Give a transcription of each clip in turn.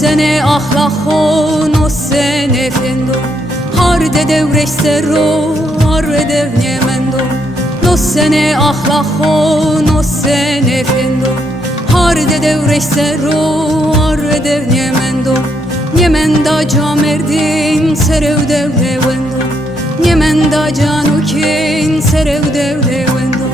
sene ahlakon o sene fendo harde devreş sero harre devnyemendo no sene ahlakon o sene fendo harde devreş sero harre devnyemendo Nyemenda camerdin serev devle wendo Nyemenda canukin serev devle wendo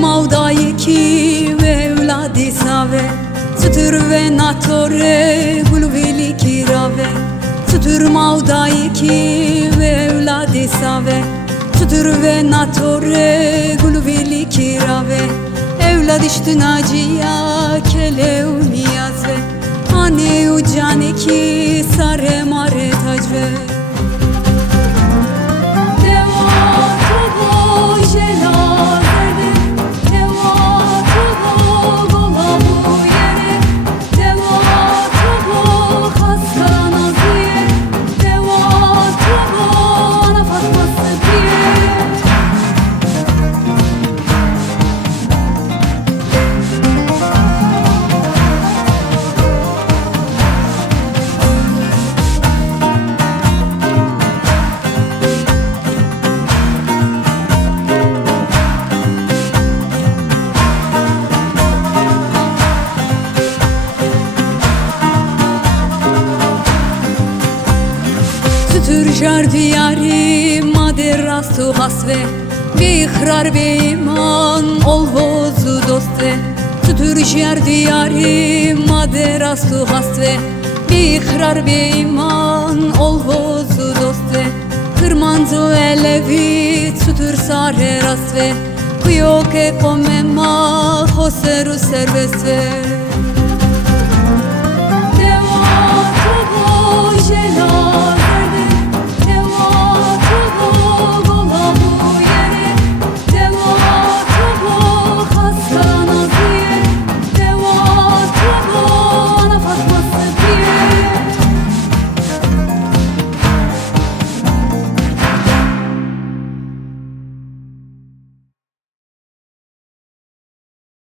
Mavda yeki ve evladi save Sütür ve natore gulvili kirave Sütür mavda yeki ve evladi save Sütür ve natore gulvili kirave Evlad iştün acıya kelev niyazve Hane ucaneki sare mare tacve Sütür jar diyari maderastu hasve Bihrar be iman ol vozu dostve Sütür jar diyari maderastu hasve Bihrar be iman ol vozu dostve Kırmanzu elevi sütür sare rasve Kuyoke komema hoseru servesve Deva tubo jela